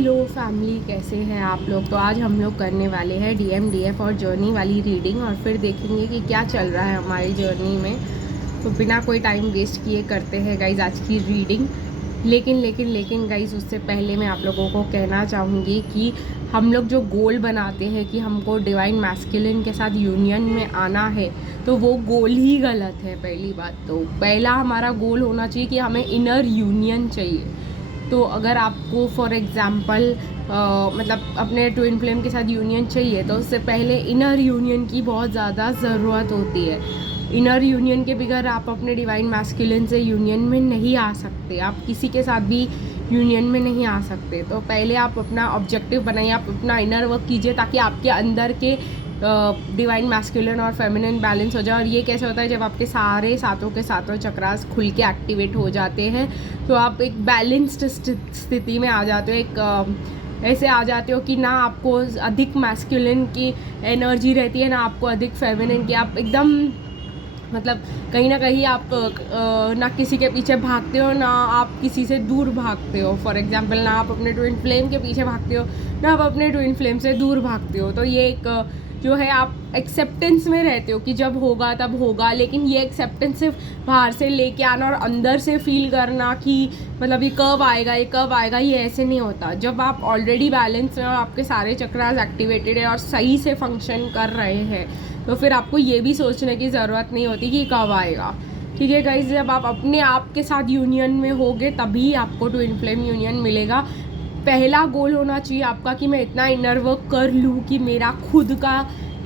Hello family, कैसे हैं आप लोग। तो आज हम लोग करने वाले हैं DMDF और जर्नी वाली रीडिंग और फिर देखेंगे कि क्या चल रहा है हमारी जर्नी में। तो बिना कोई टाइम वेस्ट किए करते हैं गाइज आज की रीडिंग। लेकिन गाइज उससे पहले मैं आप लोगों को कहना चाहूँगी कि हम लोग जो गोल बनाते हैं कि हमको डिवाइन मैस्कुलिन के साथ यूनियन में आना है, तो वो गोल ही गलत है। पहली बात तो पहला हमारा गोल होना चाहिए कि हमें इनर यूनियन चाहिए। तो अगर आपको फॉर एग्ज़ाम्पल मतलब अपने ट्विन फ्लेम के साथ यूनियन चाहिए, तो उससे पहले इनर यूनियन की बहुत ज़्यादा ज़रूरत होती है। इनर यूनियन के बगैर आप अपने डिवाइन मैस्कुलिन से यूनियन में नहीं आ सकते, आप किसी के साथ भी यूनियन में नहीं आ सकते। तो पहले आप अपना ऑब्जेक्टिव बनाइए, आप अपना इनर वर्क कीजिए ताकि आपके अंदर के डिवाइन मैस्कुलिन और फेमिनिन बैलेंस हो जाए। और ये कैसे होता है, जब आपके सारे सातों के सातों चक्रास खुल के एक्टिवेट हो जाते हैं तो आप एक बैलेंस्ड स्थिति में आ जाते हो। एक ऐसे आ जाते हो कि ना आपको अधिक मैस्कुलिन की एनर्जी रहती है, ना आपको अधिक फेमिनिन की। आप एकदम मतलब कहीं ना कहीं आप ना किसी के पीछे भागते हो, ना आप किसी से दूर भागते हो। फॉर एग्जांपल, ना आप अपने ट्विन फ्लेम के पीछे भागते हो, ना आप अपने ट्विन फ्लेम से दूर भागते हो। तो ये एक जो है, आप एक्सेप्टेंस में रहते हो कि जब होगा तब होगा। लेकिन ये एक्सेप्टेंस सिर्फ बाहर से लेके आना और अंदर से फील करना कि मतलब ये कब आएगा, ये कब आएगा, ये ऐसे नहीं होता। जब आप ऑलरेडी बैलेंस में और आपके सारे चक्रास एक्टिवेटेड है और सही से फंक्शन कर रहे हैं, तो फिर आपको ये भी सोचने की ज़रूरत नहीं होती कि कब आएगा। ठीक है गाइस, जब आप अपने आप के साथ यूनियन में होगे तभी आपको ट्विन फ्लेम यूनियन मिलेगा। पहला गोल होना चाहिए आपका कि मैं इतना इनर वर्क कर लूँ कि मेरा खुद का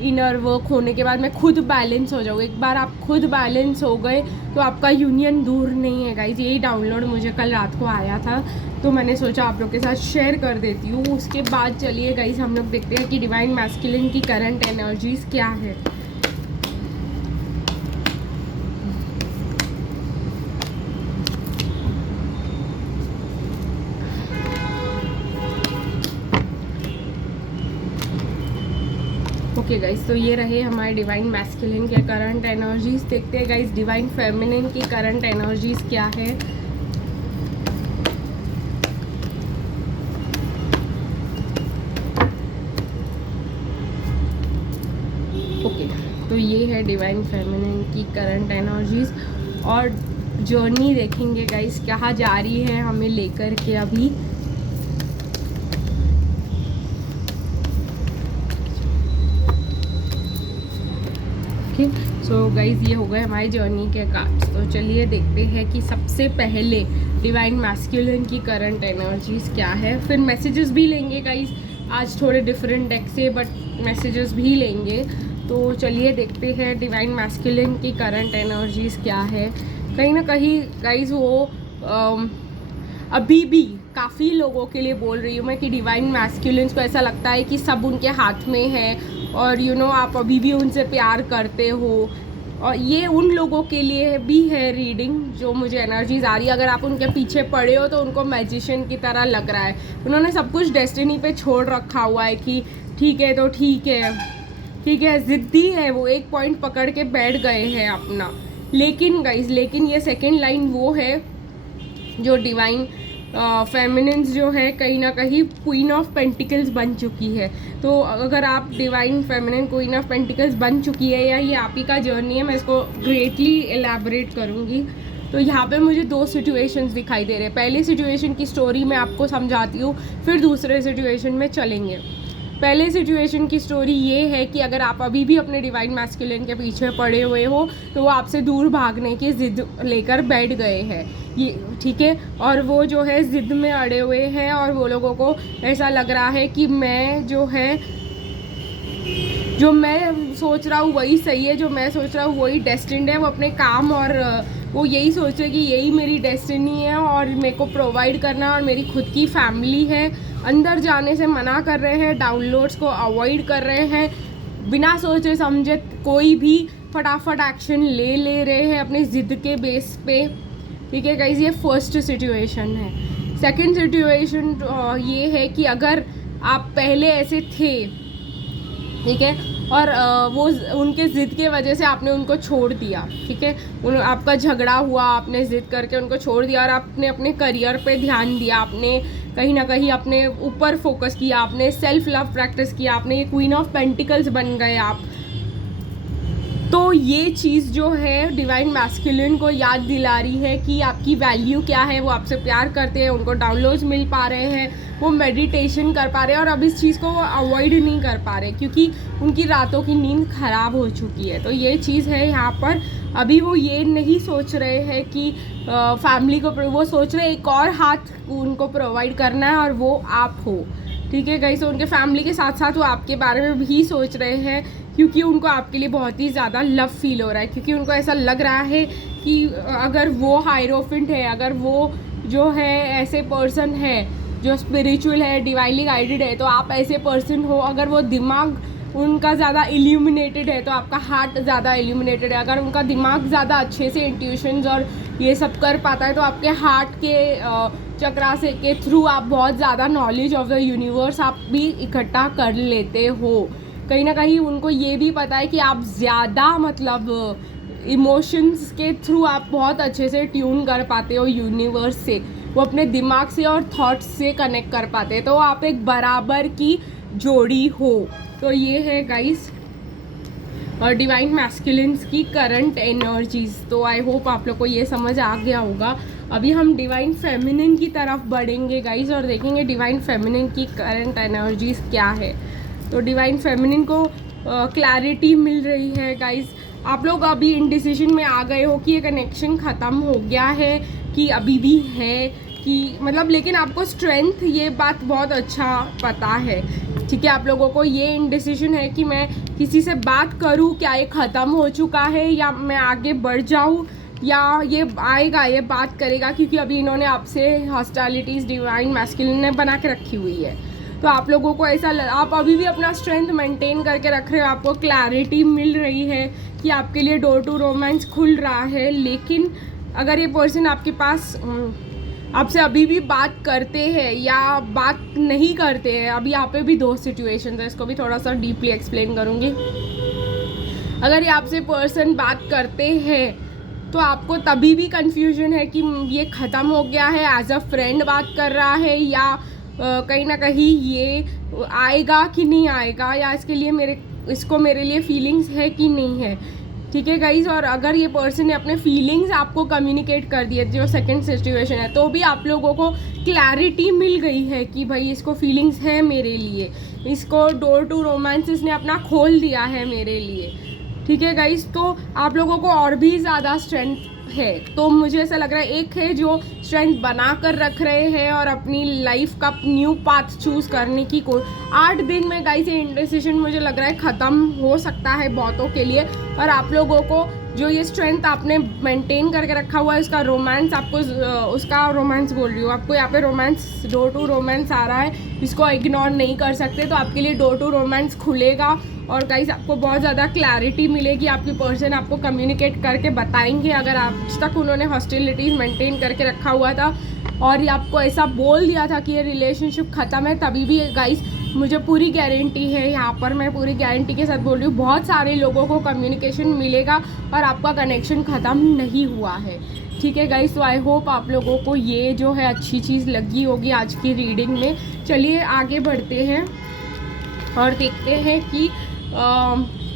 इनर वर्क होने के बाद मैं खुद बैलेंस हो जाऊँ। एक बार आप खुद बैलेंस हो गए तो आपका यूनियन दूर नहीं है गाइज। यही डाउनलोड मुझे कल रात को आया था, तो मैंने सोचा आप लोग के साथ शेयर कर देती हूँ। उसके बाद चलिए गाइज हम लोग देखते हैं कि डिवाइन मैस्कुलिन की करंट एनर्जीज क्या है। ओके गाइज, तो ये रहे हमारे डिवाइन मैस्कुलिन के करंट एनर्जीज। देखते हैं गाइज डिवाइन फेमिनिन की करंट एनर्जीज क्या है। ओके, तो ये है डिवाइन फेमिनिन की करंट एनर्जीज और जर्नी देखेंगे गाइज कहाँ जा रही है हमें लेकर के अभी। सो गाइज ये हो गए हमारी जर्नी के कार्ड्स। तो चलिए देखते हैं कि सबसे पहले डिवाइन मैस्कुलिन की करंट एनर्जीज क्या है। फिर मैसेजेस भी लेंगे गाइज, आज थोड़े डिफरेंट डेक से, बट मैसेजेस भी लेंगे। तो चलिए देखते हैं डिवाइन मैस्कुलिन की करंट एनर्जीज क्या है। कहीं ना कहीं गाइज वो अभी भी काफ़ी लोगों के लिए बोल रही हूँ मैं कि डिवाइन मैस्कुलिन को ऐसा लगता है कि सब उनके हाथ में है और आप अभी भी उनसे प्यार करते हो। और ये उन लोगों के लिए भी है रीडिंग जो मुझे एनर्जीज आ रही है। अगर आप उनके पीछे पड़े हो तो उनको मैजिशियन की तरह लग रहा है, उन्होंने सब कुछ डेस्टिनी पे छोड़ रखा हुआ है कि ठीक है तो ठीक है, ज़िद्दी है वो, एक पॉइंट पकड़ के बैठ गए हैं अपना। लेकिन गाइज ये सेकेंड लाइन वो है जो डिवाइन फेमिनिन्स जो है कहीं ना कहीं क्वीन ऑफ पेंटिकल्स बन चुकी है। तो अगर आप divine feminine queen of pentacles बन चुकी है या ये आप ही का जर्नी है, मैं इसको ग्रेटली एलैबोरेट करूँगी। तो यहाँ पे मुझे दो सिचुएशंस दिखाई दे रहे हैं। पहली सिचुएशन की स्टोरी मैं आपको समझाती हूँ, फिर दूसरे सिचुएशन में चलेंगे। पहले सिचुएशन की स्टोरी ये है कि अगर आप अभी भी अपने डिवाइन मैस्कुलिन के पीछे पड़े हुए हो तो वो आपसे दूर भागने की ज़िद लेकर बैठ गए हैं, ये ठीक है। और वो जो है ज़िद में अड़े हुए हैं और वो लोगों को ऐसा लग रहा है कि मैं जो मैं सोच रहा हूँ वही सही है, जो मैं सोच रहा हूँ वही डेस्टिन्ड है। वो अपने काम और वो यही सोच रहे कि यही मेरी डेस्टिनी है और मेरे को प्रोवाइड करना और मेरी खुद की फैमिली है। अंदर जाने से मना कर रहे हैं, डाउनलोड्स को अवॉइड कर रहे हैं, बिना सोचे समझे कोई भी फटाफट एक्शन ले रहे हैं अपनी ज़िद के बेस पे। ठीक है गाइज, ये फर्स्ट सिचुएशन है। सेकंड सिचुएशन ये है कि अगर आप पहले ऐसे थे, ठीक है, और वो उनके ज़िद के वजह से आपने उनको छोड़ दिया, ठीक है, आपका झगड़ा हुआ, आपने ज़िद करके उनको छोड़ दिया और आपने अपने करियर पे ध्यान दिया, आपने कहीं ना कहीं अपने ऊपर फोकस किया, आपने सेल्फ लव प्रैक्टिस किया, आपने ये क्वीन ऑफ पेंटिकल्स बन गए आप। तो ये चीज़ जो है डिवाइन मैस्कुलिन को याद दिला रही है कि आपकी वैल्यू क्या है, वो आपसे प्यार करते हैं, उनको डाउनलोड्स मिल पा रहे हैं, वो मेडिटेशन कर पा रहे हैं और अब इस चीज़ को वो अवॉइड नहीं कर पा रहे क्योंकि उनकी रातों की नींद ख़राब हो चुकी है। तो ये चीज़ है यहाँ पर। अभी वो ये नहीं सोच रहे हैं कि फैमिली को, वो सोच रहे हैं एक और हाथ उनको प्रोवाइड करना है और वो आप हो। ठीक है गाइस, तो उनके फैमिली के साथ साथ वो आपके बारे में भी सोच रहे हैं क्योंकि उनको आपके लिए बहुत ही ज़्यादा लव फील हो रहा है, क्योंकि उनको ऐसा लग रहा है कि अगर वो हायरोफेंट है, अगर वो जो है ऐसे पर्सन है जो स्पिरिचुअल है, डिवाइनली गाइडेड है, तो आप ऐसे पर्सन हो। अगर वो दिमाग उनका ज़्यादा इल्यूमिनेटेड है तो आपका हार्ट ज़्यादा इल्यूमिनेटेड है। अगर उनका दिमाग ज़्यादा अच्छे से इंट्यूशंस और ये सब कर पाता है तो आपके हार्ट के चक्रा से के थ्रू आप बहुत ज़्यादा नॉलेज ऑफ द यूनिवर्स आप भी इकट्ठा कर लेते हो। कहीं ना कहीं उनको ये भी पता है कि आप ज़्यादा मतलब इमोशंस के थ्रू आप बहुत अच्छे से ट्यून कर पाते हो यूनिवर्स से, वो अपने दिमाग से और थॉट्स से कनेक्ट कर पाते हैं। तो आप एक बराबर की जोड़ी हो। तो ये है गाइस और डिवाइन मैस्कुलिन्स की करंट एनर्जीज। तो आई होप आप लोग को ये समझ आ गया होगा। अभी हम डिवाइन फेमिनिन की तरफ बढ़ेंगे गाइस और देखेंगे डिवाइन फेमिनिन की करंट एनर्जीज क्या है। तो डिवाइन फेमिनिन को क्लैरिटी मिल रही है गाइस। आप लोग अभी इंडिसीजन में आ गए हो कि ये कनेक्शन ख़त्म हो गया है कि अभी भी है कि मतलब, लेकिन आपको स्ट्रेंथ ये बात बहुत अच्छा पता है। ठीक है, आप लोगों को ये इंडिसीजन है कि मैं किसी से बात करूं, क्या ये ख़त्म हो चुका है या मैं आगे बढ़ जाऊं, या ये आएगा, ये बात करेगा, क्योंकि अभी इन्होंने आपसे हॉस्टिलिटीज़ डिवाइन मैस्कुलिन ने बना के रखी हुई है। तो आप लोगों को ऐसा आप अभी भी अपना स्ट्रेंथ मेंटेन करके रख रहे हो, आपको क्लैरिटी मिल रही है कि आपके लिए डोर टू रोमांस खुल रहा है। लेकिन अगर ये पर्सन आपके पास आपसे अभी भी बात करते हैं या बात नहीं करते हैं, अभी यहाँ पे भी दो सिचुएशंस है, इसको भी थोड़ा सा डीपली एक्सप्लेन करूँगी। अगर ये आपसे पर्सन बात करते हैं तो आपको तभी भी कन्फ्यूजन है कि ये ख़त्म हो गया है, एज अ फ्रेंड बात कर रहा है, या कहीं ना कहीं ये आएगा कि नहीं आएगा, या इसको मेरे लिए फीलिंग्स है कि नहीं है। ठीक है गाइज, और अगर ये पर्सन ने अपने फीलिंग्स आपको कम्युनिकेट कर दिए, जो सेकंड सिचुएशन है, तो भी आप लोगों को क्लैरिटी मिल गई है कि भाई इसको फीलिंग्स है मेरे लिए, इसको डोर टू रोमांस इसने अपना खोल दिया है मेरे लिए। ठीक है गाइज, तो आप लोगों को और भी ज़्यादा स्ट्रेंथ है। तो मुझे ऐसा लग रहा है एक है जो स्ट्रेंथ बना कर रख रहे हैं और अपनी लाइफ का न्यू पाथ चूज़ करने की 8 दिन में गाइस ये इंडिसीजन मुझे लग रहा है ख़त्म हो सकता है बहुतों के लिए। और आप लोगों को जो ये स्ट्रेंथ आपने मेंटेन करके रखा हुआ है, उसका रोमांस आपको, उसका रोमांस बोल रही हूँ, आपको यहाँ पे रोमांस, डोर टू रोमांस आ रहा है, इसको इग्नोर नहीं कर सकते। तो आपके लिए डोर टू रोमांस खुलेगा और गाइस आपको बहुत ज़्यादा क्लैरिटी मिलेगी। आपकी पर्सन आपको कम्युनिकेट करके बताएंगे, अगर आज तक उन्होंने हॉस्टिलिटीज़ मेंटेन करके रखा हुआ था और आपको ऐसा बोल दिया था कि ये रिलेशनशिप ख़त्म है, तभी भी गाइस मुझे पूरी गारंटी है, यहाँ पर मैं पूरी गारंटी के साथ बोल रही हूँ, बहुत सारे लोगों को कम्युनिकेशन मिलेगा और आपका कनेक्शन ख़त्म नहीं हुआ है। ठीक है गाइस, तो आई होप आप लोगों को ये जो है अच्छी चीज़ लगी होगी आज की रीडिंग में। चलिए आगे बढ़ते हैं और देखते हैं कि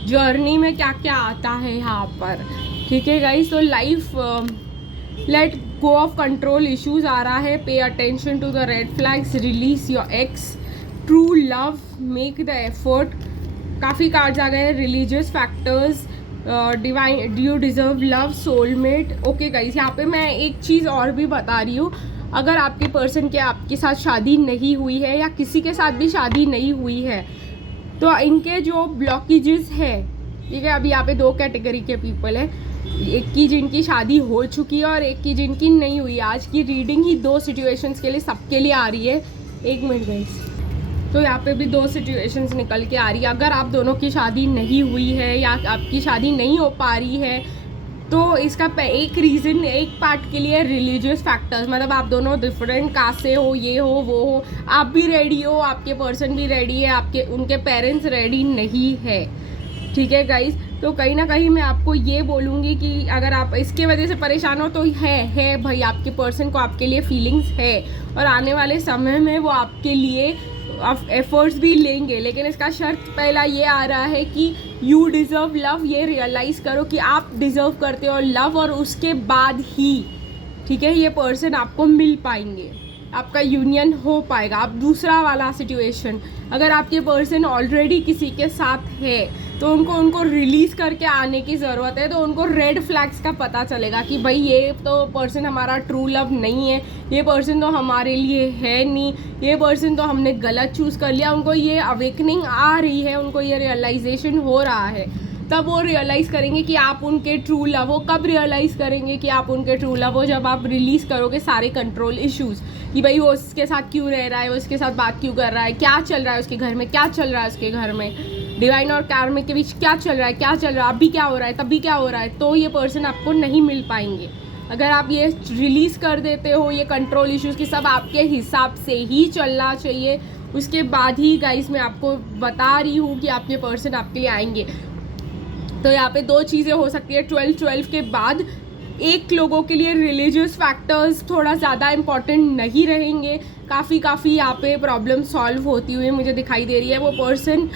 जर्नी में क्या क्या आता है यहाँ पर। ठीक है गाइस, तो life let go of control issues आ रहा है, pay attention to the red flags, release your ex, true love, make the effort. काफ़ी कार्ड्स आ गए हैं, religious factors, divine, do you deserve love, soulmate. Okay guys, यहाँ पे मैं एक चीज़ और भी बता रही हूँ, अगर आपके पर्सन के आपके साथ शादी नहीं हुई है या किसी के साथ भी शादी नहीं हुई है, तो इनके जो ब्लॉकेजेस है, ठीक है, अभी यहाँ पे 2 कैटेगरी के पीपल है, एक की जिनकी शादी हो चुकी है और एक की जिनकी नहीं हुई है। आज की रीडिंग ही 2 सिचुएशंस के लिए सबके लिए आ रही है। 1 मिनट गाइस, तो यहाँ पे भी 2 सिचुएशंस निकल के आ रही है। अगर आप दोनों की शादी नहीं हुई है या आपकी शादी नहीं हो पा रही है, तो इसका एक रीज़न, एक पार्ट के लिए रिलीजियस फैक्टर्स, मतलब आप दोनों डिफरेंट कास्ट से हो, ये हो वो हो, आप भी रेडी हो, आपके पर्सन भी रेडी है, आपके उनके पेरेंट्स रेडी नहीं है। ठीक है गाइस, तो कहीं ना कहीं मैं आपको ये बोलूँगी कि अगर आप इसके वजह से परेशान हो तो है भाई, आपके पर्सन को आपके लिए फीलिंग्स है और आने वाले समय में वो आपके लिए एफर्ट्स भी लेंगे। लेकिन इसका शर्त पहला ये आ रहा है कि यू डिज़र्व लव, ये रियलाइज़ करो कि आप डिज़र्व करते हो लव, और उसके बाद ही ठीक है ये पर्सन आपको मिल पाएंगे, आपका यूनियन हो पाएगा। अब दूसरा वाला सिचुएशन, अगर आपके पर्सन ऑलरेडी किसी के साथ है तो उनको रिलीज़ करके आने की ज़रूरत है। तो उनको रेड फ्लैग्स का पता चलेगा कि भाई ये तो पर्सन हमारा ट्रू लव नहीं है, ये पर्सन तो हमारे लिए है नहीं, ये पर्सन तो हमने गलत चूज़ कर लिया। उनको ये अवेकनिंग आ रही है, उनको ये रियलाइजेशन हो रहा है, तब वो रियलाइज़ करेंगे कि आप उनके ट्रू लव हो। कब रियलाइज़ करेंगे कि आप उनके ट्रू लव हो? जब आप रिलीज़ करोगे सारे कंट्रोल इश्यूज़ कि भाई वो उसके साथ क्यों रह रहा है, वो उसके साथ बात क्यों कर रहा है, क्या चल रहा है उसके घर में, क्या चल रहा है उसके घर में, डिवाइन और कार्मिक के बीच क्या चल रहा है, क्या चल रहा है, अभी क्या हो रहा है, तभी क्या हो रहा है। तो ये पर्सन आपको नहीं मिल पाएंगे। अगर आप ये रिलीज़ कर देते हो ये कंट्रोल इश्यूज़ कि सब आपके हिसाब से ही चलना चाहिए, उसके बाद ही गाइस मैं आपको बता रही हूँ कि आपके पर्सन आपके लिए आएंगे। तो यहाँ पे दो चीज़ें हो सकती है 12-12 के बाद। एक लोगों के लिए रिलीजियस फैक्टर्स थोड़ा ज़्यादा इम्पॉर्टेंट नहीं रहेंगे, काफ़ी यहाँ पे प्रॉब्लम सॉल्व होती हुई मुझे दिखाई दे रही है। वो पर्सन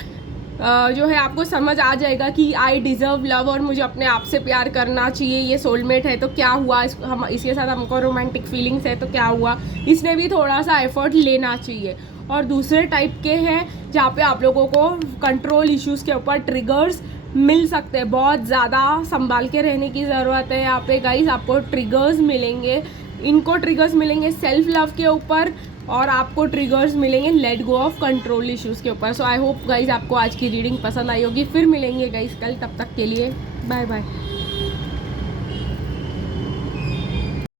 जो है आपको समझ आ जाएगा कि आई डिज़र्व लव और मुझे अपने आप से प्यार करना चाहिए, ये सोलमेट है तो क्या हुआ, हम इसके साथ हमको रोमांटिक फीलिंग्स है तो क्या हुआ, इसने भी थोड़ा सा एफर्ट लेना चाहिए। और दूसरे टाइप के हैं जहाँ पे आप लोगों को कंट्रोल इश्यूज़ के ऊपर ट्रिगर्स मिल सकते हैं, बहुत ज़्यादा संभाल के रहने की ज़रूरत है। यहाँ पे गाइस आपको ट्रिगर्स मिलेंगे, इनको ट्रिगर्स मिलेंगे सेल्फ लव के ऊपर, और आपको ट्रिगर्स मिलेंगे late go of control issues के ऊपर। सो आई होप गाइस आपको आज की रीडिंग पसंद आई होगी। फिर मिलेंगे गाइस कल, तब तक के लिए बाय बाय।